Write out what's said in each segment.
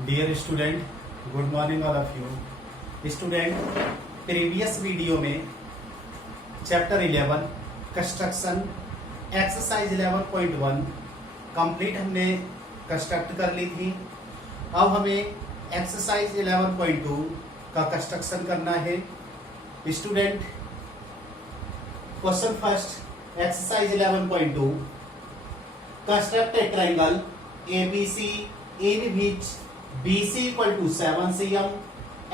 Dear student, good morning all of you student. Previous video में chapter 11 construction exercise 11.1 complete हमने construct कर ली थी। अब हमें एक्सरसाइज 11.2 का कंस्ट्रक्शन करना है। Student, question first, exercise 11.2, construct A triangle ABC in which BC equal to 7 cm,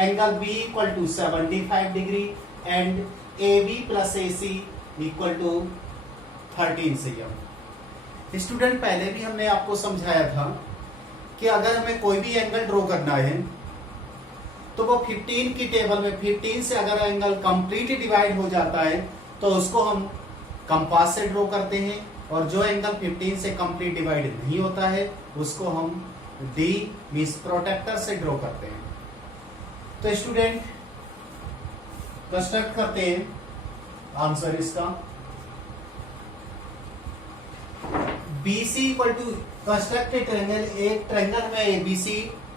angle B equal to 75 degree and AB plus AC equal to 13 cm। Student, पहले भी हमने आपको समझाया था कि अगर हमें कोई भी एंगल ड्रॉ करना है तो वो 15 की टेबल में 15 से अगर एंगल कंप्लीट डिवाइड हो जाता है तो उसको हम कंपास से ड्रॉ करते हैं, और जो एंगल 15 से कंप्लीट डिवाइड नहीं होता है उसको हम डी मींस प्रोटेक्टर से ड्रॉ करते हैं। तो स्टूडेंट, कंस्ट्रक्ट करते हैं आंसर इसका। BC equal to construct triangle, एक ट्रायंगल में ABC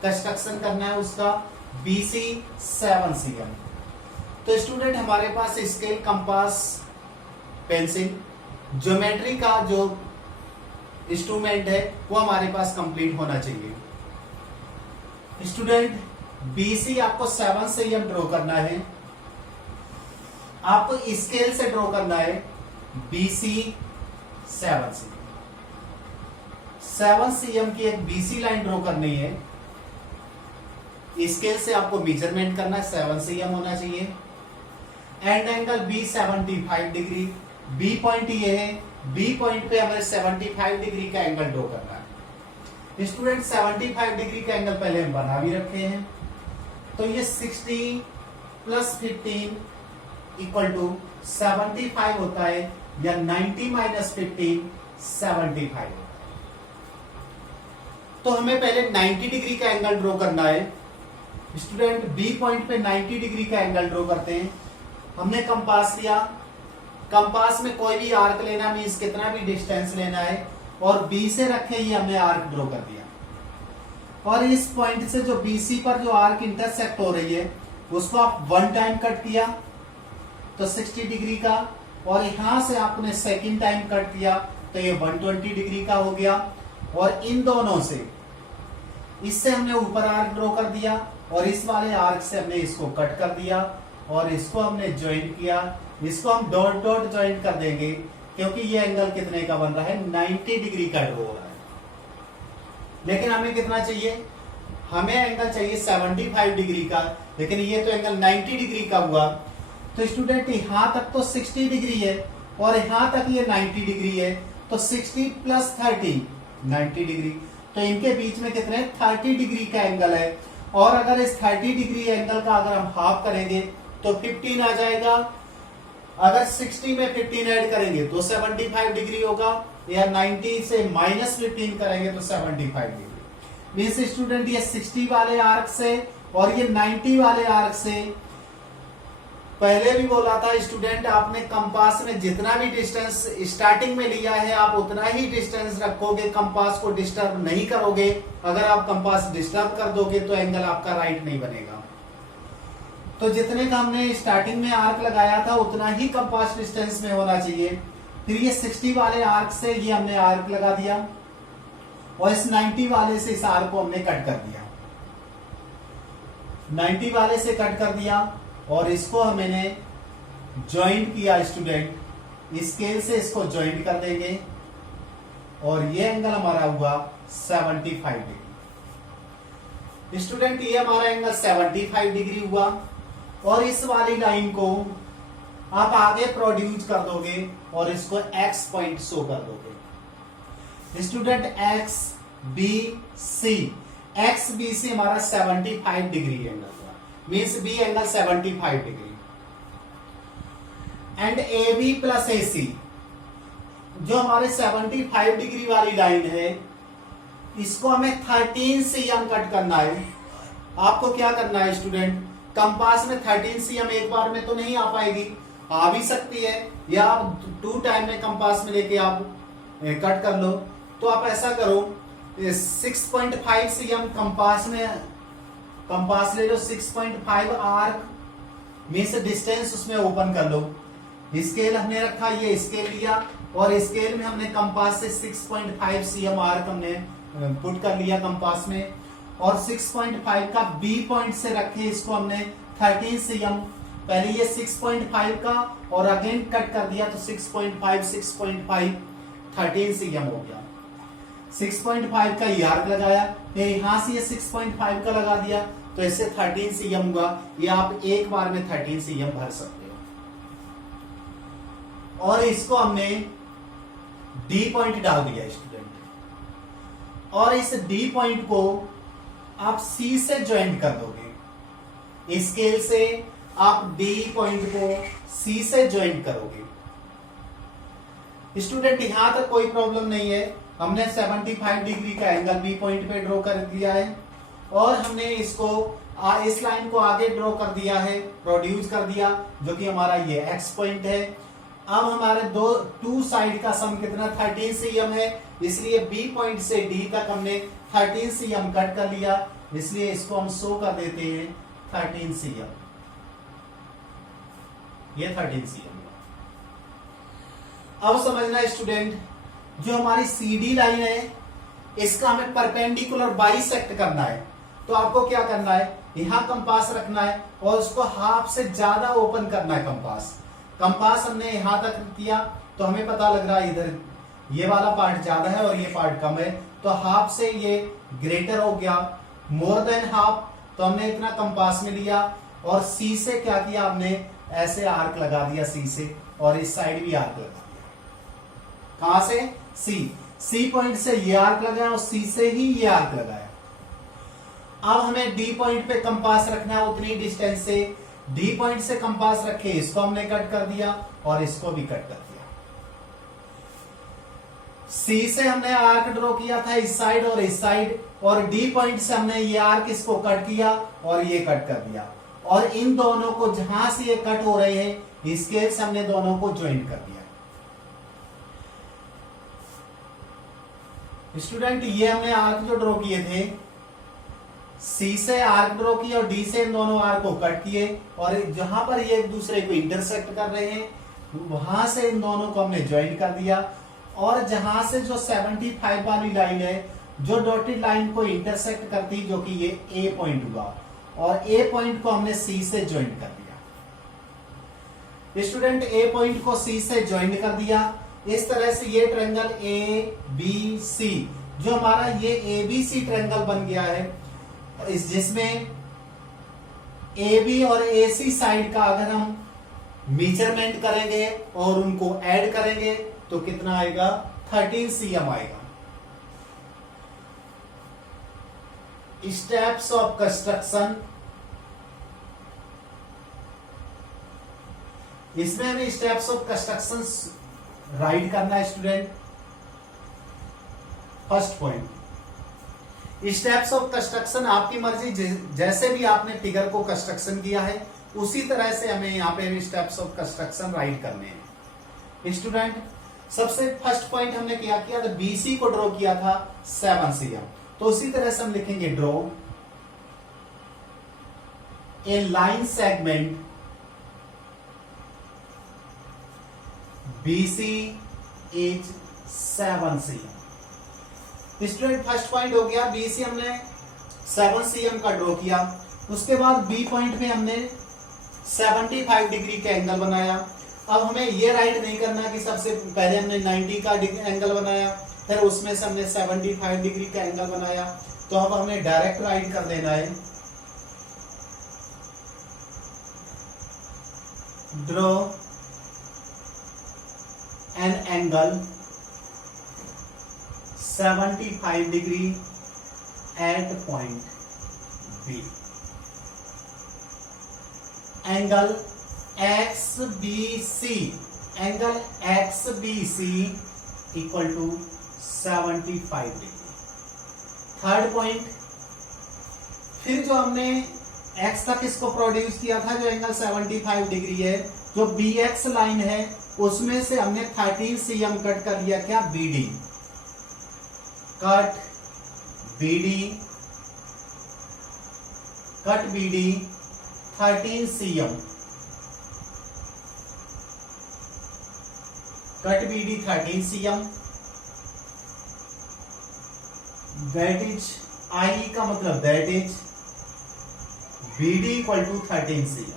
कंस्ट्रक्शन करना है, उसका BC 7 cm। तो स्टूडेंट, हमारे पास स्केल, कंपास, पेंसिल, ज्योमेट्री का जो इंस्ट्रूमेंट है वो हमारे पास कंप्लीट होना चाहिए। स्टूडेंट, BC आपको 7 cm ड्रॉ करना है, आपको स्केल से ड्रॉ करना है BC 7 cm। 7 cm की एक BC लाइन ड्रॉ करनी है। स्केल से आपको मेजरमेंट करना है, 7 cm होना चाहिए। And angle B 75 degree, B point ये है, B पॉइंट पे हमें 75 डिग्री का एंगल ड्रॉ करना है। स्टूडेंट, 75 डिग्री का एंगल पहले हम बना भी रखे हैं, तो ये 60 प्लस 15 इक्वल टू 75 होता है, या 90 माइनस 15 75 होता है। तो हमें पहले 90 डिग्री का एंगल ड्रॉ करना है। स्टूडेंट, B पॉइंट पे 90 डिग्री का एंगल ड्रॉ करते हैं। हमने कंपास लिया, कंपास में कोई भी आर्क लेना, मींस कितना भी डिस्टेंस लेना है, और B से रखे ये हमने आर्क ड्रॉ कर दिया। और इस पॉइंट से जो BC पर जो आर्क इंटरसेक्ट हो रही है उसको आप 1 टाइम कट किया तो 60 डिग्री का, और यहां से आपने सेकंड टाइम कट किया तो ये 120 डिग्री का हो गया। और इन दोनों से, इससे हमने ऊपर आर्क ड्रॉ कर दिया और इस वाले आर्क से हमने इसको कट कर दिया और इसको हमने ज्वाइंट किया। इसको हम डॉट डॉट ज्वाइंट कर देंगे क्योंकि ये एंगल कितने का बन रहा है, 90 डिग्री का ड्रॉ हो रहा है। लेकिन हमें कितना चाहिए, हमें एंगल चाहिए 75 डिग्री का, लेकिन ये तो एंगल 90 डिग्री का हुआ। तो स्टूडेंट, यहां तक तो 60 डिग्री है और यहां तक ये 90 डिग्री है, तो 60 प्लस 30 90 डिग्री, तो इनके बीच में कितने 30 डिग्री का एंगल है। और अगर इस 30 डिग्री एंगल का अगर हम हाफ करेंगे तो 15 आ जाएगा। अगर 60 में 15 ऐड करेंगे तो 75 डिग्री होगा, या 90 से माइनस 15 करेंगे तो 75 डिग्री। मींस स्टूडेंट, ये 60 वाले आर्क से और ये 90 वाले आर्क से, पहले भी बोला था स्टूडेंट, आपने कंपास में जितना भी डिस्टेंस स्टार्टिंग में लिया है आप उतना ही डिस्टेंस रखोगे, कंपास को डिस्टर्ब नहीं करोगे। अगर आप कंपास डिस्टर्ब कर दोगे तो एंगल आपका राइट नहीं बनेगा। तो जितने का हमने स्टार्टिंग में आर्क लगाया था उतना ही कंपास डिस्टेंस में होना चाहिए। फिर ये 60 वाले आर्क से ये हमने आर्क लगा दिया और इस 90 वाले से इस आर्क को हमने कट कर दिया, 90 वाले से कट कर दिया और इसको हमने ज्वाइंट किया। स्टूडेंट, स्केल से इसको ज्वाइंट कर देंगे और ये एंगल हमारा हुआ 75 डिग्री। स्टूडेंट, ये हमारा एंगल 75 डिग्री हुआ और इस वाली लाइन को आप आगे प्रोड्यूस कर दोगे और इसको एक्स पॉइंट शो कर दोगे। स्टूडेंट, एक्स बी सी हमारा 75 डिग्री एंगल हुआ, means B angle 75 degree. And AB plus AC, जो हमारे 75 डिग्री वाली लाइन है, इसको हमें 13 cm कट करना है। आपको क्या करना है स्टूडेंट, कंपास में 13 cm एक बार में तो नहीं आ पाएगी, आ भी सकती है, या आप 2 टाइम में कंपास में लेके आप कट कर लो। तो आप ऐसा करो, 6.5 cm कंपास ले लो, 6.5 आर्क में से डिस्टेंस उसमें ओपन कर लो। स्केल हमने रखा, ये स्केल लिया और स्केल में हमने कंपास से 6.5 cm आर्क हमने पुट कर लिया कंपास में, और 6.5 का बी पॉइंट से रखे इसको हमने 13 cm। पहले ये 6.5 का और अगेन कट कर दिया तो 6.5 13 cm हो गया। 6.5 का ये आर्क लगाया, फिर यहां से ये 6.5 का लगा दिया तो इससे 13 cm हुआ। ये आप एक बार में 13 cm भर सकते हो। और इसको हमने डी पॉइंट डाल दिया स्टूडेंट, और इस डी पॉइंट को आप सी से ज्वाइंट कर दोगे। स्केल से आप डी पॉइंट को सी से ज्वाइंट करोगे। स्टूडेंट यहां तक कोई प्रॉब्लम नहीं है, हमने 75 डिग्री का एंगल बी पॉइंट पे ड्रॉ कर दिया है, और हमने इसको इस लाइन को आगे ड्रॉ कर दिया है, प्रोड्यूस कर दिया, जो कि हमारा ये एक्स पॉइंट है। अब हमारे टू साइड का सम कितना 13 cm है, इसलिए बी पॉइंट से डी तक हमने 13 cm कट कर लिया, इसलिए इसको हम शो कर देते हैं 13 cm। ये 13 cm। अब समझना स्टूडेंट, जो हमारी सीडी लाइन है इसका हमें परपेंडिकुलर बाइसेक्ट करना है, तो आपको क्या करना है, यहां कंपास रखना है और उसको हाफ से ज्यादा ओपन करना है कंपास हमने यहां तक किया तो हमें पता लग रहा है इधर ये वाला पार्ट ज्यादा है और ये पार्ट कम है, तो हाफ से ये ग्रेटर हो गया, मोर देन हाफ, तो हमने इतना कंपास में लिया, और सी से क्या किया हमने ऐसे आर्क लगा दिया सी से, और इस साइड भी आर्क लगा दिया। कहां से, सी पॉइंट से ये आर्क लगाया और सी से ही ये आर्क लगाया। अब हमें डी पॉइंट पे कंपास रखना है उतनी डिस्टेंस से, डी पॉइंट से कंपास रखे, इसको हमने कट कर दिया और इसको भी कट कर दिया। सी से हमने आर्क ड्रॉ किया था इस साइड और इस साइड, और डी पॉइंट से हमने ये आर्क इसको कट किया और ये कट कर दिया, और इन दोनों को जहां से ये कट हो रहे हैं स्केल से हमने दोनों को ज्वाइंट कर दिया। स्टूडेंट ये हमने आर्क जो ड्रॉ किए थे, सी से आर्क ड्रॉ किए और डी से इन दोनों आर्क को कट किए, और जहां पर ये एक दूसरे को इंटरसेक्ट कर रहे हैं वहां से इन दोनों को हमने ज्वाइंट कर दिया, और जहां से जो 75 वाली लाइन है जो डॉटेड लाइन को इंटरसेक्ट करती, जो कि ये ए पॉइंट हुआ, और ए पॉइंट को हमने सी से ज्वाइंट कर दिया। स्टूडेंट ए पॉइंट को सी से ज्वाइंट कर दिया, इस तरह से ये ट्रायंगल ए बी सी, जो हमारा ये ए बी सी ट्रायंगल बन गया है, जिसमें ए बी और ए सी साइड का अगर हम मेजरमेंट करेंगे और उनको ऐड करेंगे तो कितना आएगा, 13 cm आएगा। स्टेप्स ऑफ कंस्ट्रक्शन, इसमें हमें स्टेप्स ऑफ कंस्ट्रक्शन राइट करना है student. First point, steps of construction आपकी मर्जी, जैसे भी आपने फिगर को कंस्ट्रक्शन किया है उसी तरह से हमें यहाँ पे स्टेप्स ऑफ कंस्ट्रक्शन राइट करने हैं। स्टूडेंट सबसे फर्स्ट पॉइंट हमने क्या किया था, बीसी को ड्रॉ किया था 7 cm, तो उसी तरह से हम लिखेंगे draw a line segment BC is 7 cm। Student first point हो गया, बीसी हमने 7 cm का ड्रॉ किया, उसके बाद बी पॉइंट में हमने 75 डिग्री का एंगल बनाया। अब हमें ये राइट नहीं करना कि सबसे पहले हमने 90 का एंगल बनाया फिर उसमें से हमने 75 डिग्री का एंगल बनाया, तो अब हमें डायरेक्ट राइट कर देना है, draw an angle 75 degree at point B. Angle XBC, angle XBC equal to 75 degree. Third point, फिर जो हमने x तक इसको प्रोड्यूस किया था, जो एंगल 75 डिग्री है, जो BX लाइन है उसमें से हमने 13 cm कट कर लिया, क्या BD cut BD, cut BD 13 cm, cut BD 13 cm, that is I का मतलब that is BD equal to 13 cm।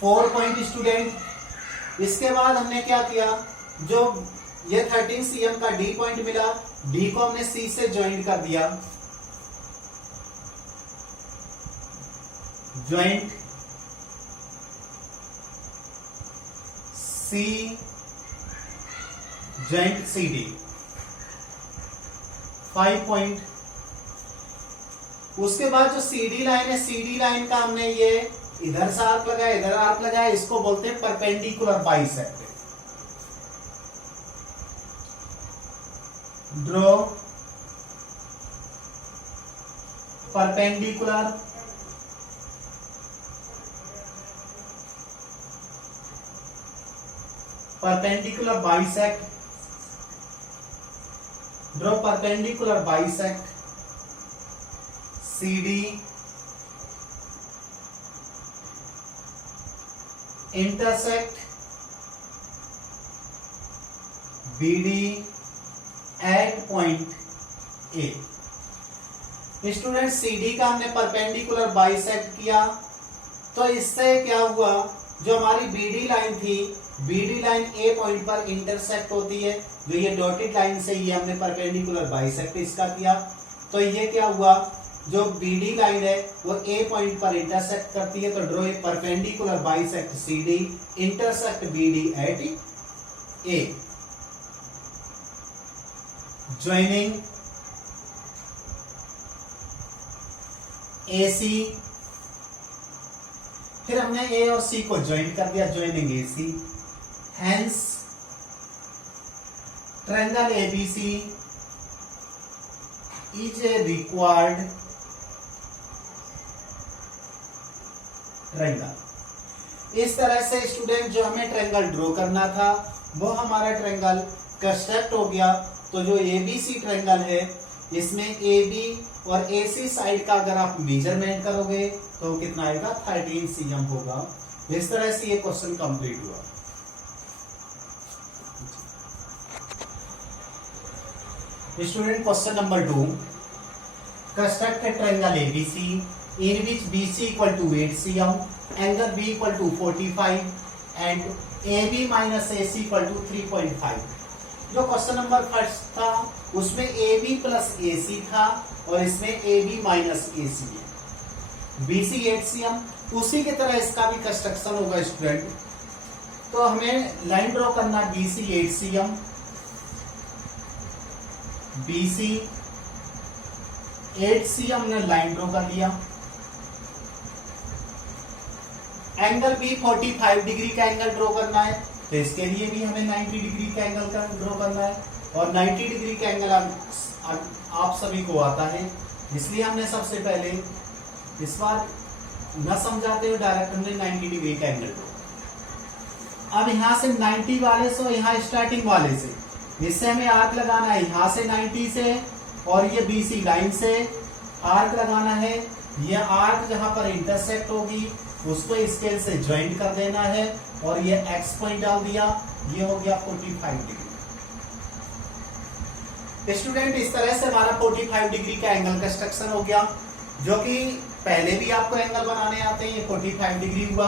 4 point student. इसके बाद हमने क्या किया, जो ये 13 cm का D पॉइंट मिला, D को हमने C से ज्वाइंट कर दिया, joint C joint CD 5 point. उसके बाद जो CD लाइन है, CD लाइन का हमने ये इधर से आर्क लगाया, इधर आर्क लगाया, इसको बोलते हैं perpendicular bisector. Draw perpendicular bisect, draw perpendicular bisect CD intersect BD at point A। Student CD का हमने परपेंडिकुलर बाइसेक्ट किया, तो इससे क्या हुआ, जो हमारी BD लाइन थी, BD लाइन A पॉइंट पर इंटरसेक्ट होती है, जो ये डॉटेड लाइन से ये हमने परपेंडिकुलर बाइसेक्ट इसका किया, तो ये क्या हुआ, जो BD लाइन है वो A पॉइंट पर इंटरसेक्ट करती है, तो draw a perpendicular bisect CD intersect BD at A। Joining AC, फिर हमने A और C को ज्वाइन कर दिया, joining AC। Hence triangle ABC is a required triangle. इस तरह से स्टूडेंट जो हमें ट्रायंगल ड्रॉ करना था वो हमारा ट्रायंगल कंस्ट्रक्ट हो गया। तो जो ABC ट्रायंगल है, इसमें AB और AC साइड का अगर आप मेजरमेंट करोगे तो कितना आएगा, 13 cm होगा। इस तरह से ये क्वेश्चन कंप्लीट हुआ। Student question number 2, construct a triangle ABC in which BC equal to 8 cm, angle B equal to 45 and AB minus AC equal to 3.5। जो क्वेश्चन नंबर फर्स्ट था उसमें AB प्लस AC था और इसमें AB minus AC है। BC 8 cm, उसी की तरह इसका भी कंस्ट्रक्शन होगा स्टूडेंट। तो हमें लाइन ड्रॉ करना, BC 8 cm, BC 8 cm ने लाइन ड्रॉ कर लिया। एंगल B 45 डिग्री का एंगल ड्रॉ करना है, तो इसके लिए भी हमें 90 डिग्री का एंगल का ड्रॉ करना है, और 90 डिग्री का एंगल आप सभी को आता है, इसलिए हमने सबसे पहले इस बार न समझाते हुए डायरेक्ट हमने 90 डिग्री का एंगल ड्रॉ। अब यहां से 90 वाले से, यहाँ स्टार्टिंग वाले से, इससे हमें आर्क लगाना है, यहां से 90 से और ये BC लाइन से आर्क लगाना है। ये आर्क जहां पर इंटरसेक्ट होगी उसको स्केल से ज्वाइंट कर देना है और ये X पॉइंट डाल दिया, ये हो गया 45 डिग्री। स्टूडेंट इस तरह से हमारा 45 डिग्री का एंगल कंस्ट्रक्शन हो गया, जो कि पहले भी आपको एंगल बनाने आते हैं। ये 45 डिग्री हुआ।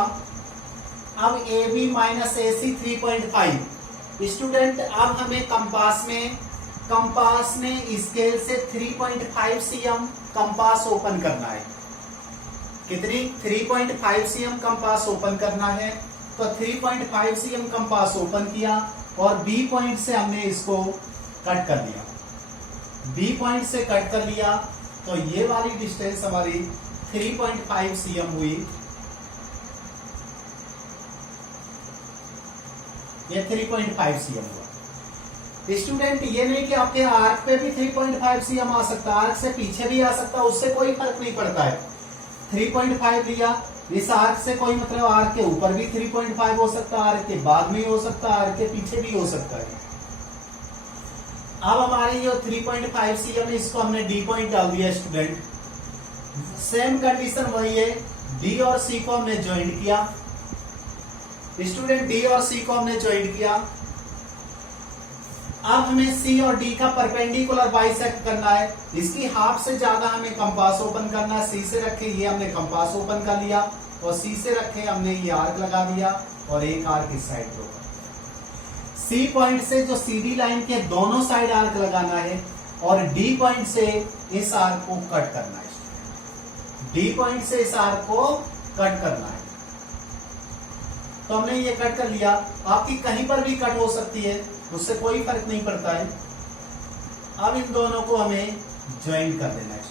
अब AB माइनस AC 3.5। स्टूडेंट अब हमें कंपास में स्केल से 3.5 cm कंपास ओपन करना है। कितनी? 3.5 cm कंपास ओपन करना है। तो 3.5 cm कंपास ओपन किया और B पॉइंट से हमने इसको कट कर लिया। B पॉइंट से कट कर लिया तो ये वाली डिस्टेंस हमारी 3.5 cm हुई। ये 3.5 cm हुआ। स्टूडेंट ये नहीं कि आपके आर्क पे भी 3.5 cm आ सकता है, आर्क से पीछे भी आ सकता है, उससे कोई फर्क नहीं पड़ता है। 3.5 लिया, इस आर्क से कोई मतलब आर्क के ऊपर भी 3.5 हो सकता है, आर्क के बाद में हो सकता है, आर्क के पीछे भी हो सकता है। अब हमारे ये 3.5 cm है, इसको हमने D पॉइंट डाल दिया स्टूडेंट। सेम कंडीशन वही है, D और C को हमने ज्वाइन किया स्टूडेंट, D और C को हमने ज्वाइन किया। अब हमें C और D का परपेंडिकुलर बाइसेक्ट करना है। इसकी हाफ से ज्यादा हमें कंपास ओपन करना है। C से रखे ये हमने कंपास ओपन कर लिया और C से रखे हमने ये आर्क लगा दिया और एक आर्क इस साइड ड्रॉ कर दिया। C पॉइंट से जो CD लाइन के दोनों साइड आर्क लगाना है और D पॉइंट से इस आर्क को कट करना है। D पॉइंट से इस आर्क को कट करना है। तो हमने ये कट कर लिया। आपकी कहीं पर भी कट हो सकती है, उससे कोई फर्क नहीं पड़ता है। अब इन दोनों को हमें ज्वाइन कर देना है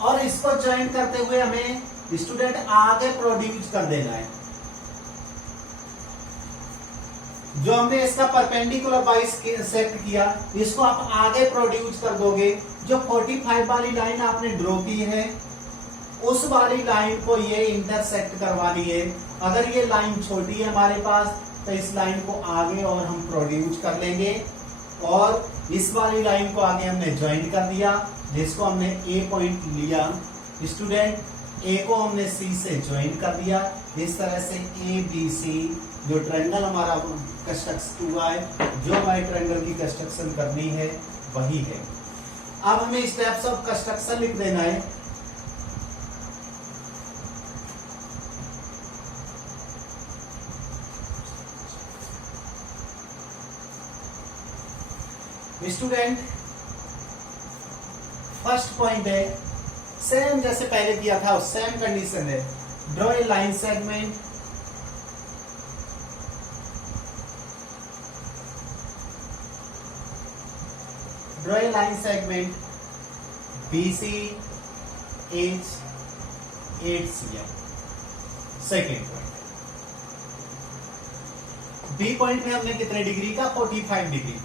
और इसको ज्वाइन करते हुए हमें स्टूडेंट आगे प्रोड्यूस कर देना है। जो हमने इसका परपेंडिकुलर बाइसेक्ट किया, इसको आप आगे प्रोड्यूस कर दोगे। जो 45 वाली लाइन आपने ड्रॉ की है, उस वाली लाइन को ये इंटरसेक्ट करवानी है। अगर ये लाइन छोटी है हमारे पास, तो इस लाइन को आगे और हम प्रोड्यूस कर लेंगे और इस वाली लाइन को आगे हमने ज्वाइन कर दिया, जिसको हमने ए पॉइंट लिया स्टूडेंट। ए को हमने सी से ज्वाइन कर दिया। इस तरह से ए बी सी जो ट्रायंगल हमारा कंस्ट्रक्ट हुआ है, जो हमारे ट्रायंगल की कंस्ट्रक्शन करनी है वही है। अब हमें स्टेप्स ऑफ कंस्ट्रक्शन लिख देना है। स्टूडेंट फर्स्ट पॉइंट है, सेम जैसे पहले किया था सेम कंडीशन है। Draw a line segment, draw a line segment BC H 8 cm। Second point, B point में हमने कितने डिग्री का 45 degree.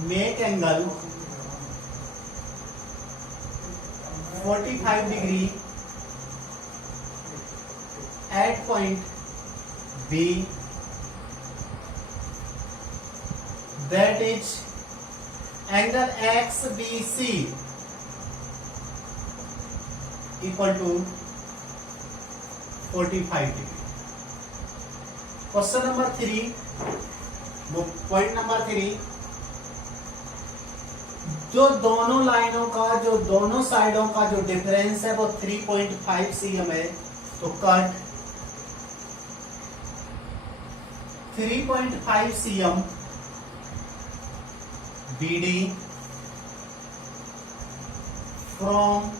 Make angle 45 degree at point B, that is angle XBC equal to 45 degree. Question number 3, point number 3, जो दोनों लाइनों का, जो दोनों साइडों का जो डिफरेंस है वो 3.5 cm है। तो cut 3.5 cm BD from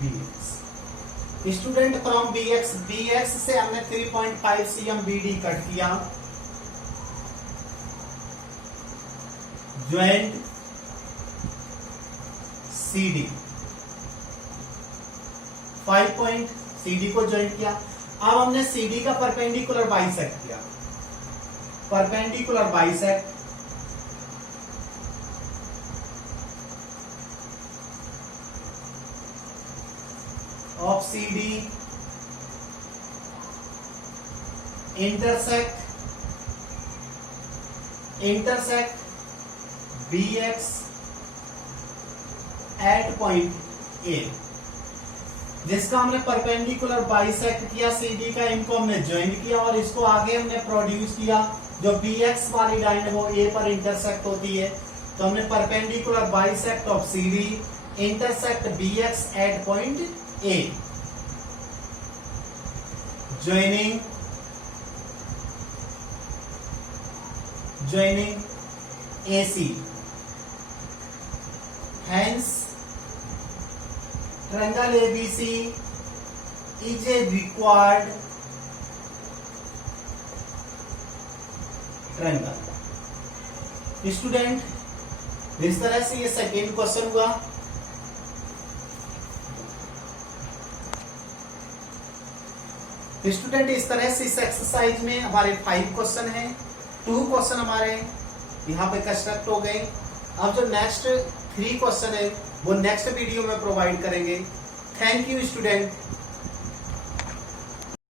BX। Student from BX से हमने 3.5 cm BD कट किया। ज्वाइंट CD 5 पॉइंट CD को ज्वाइन किया। अब हमने CD का परपेंडिकुलर बाइसेक्ट किया। Perpendicular bisect of CD intersect BX at point A, जिसका हमने परपेंडिकुलर बाइसेक्ट किया CD का, इनको हमने ज्वाइन किया और इसको आगे हमने प्रोड्यूस किया। जो BX वाली लाइन है वो A पर इंटरसेक्ट होती है। तो हमने perpendicular bisect of CD intersect BX at point A, joining AC, hence triangle ABC is a required triangle। Student इस तरह से ये सेकेंड क्वेश्चन हुआ। स्टूडेंट इस तरह से इस एक्सरसाइज में हमारे 5 क्वेश्चन हैं। 2 क्वेश्चन हमारे यहाँ पे कंस्ट्रक्ट हो गए। अब जो नेक्स्ट 3 क्वेश्चन है वो नेक्स्ट वीडियो में प्रोवाइड करेंगे। Thank you student.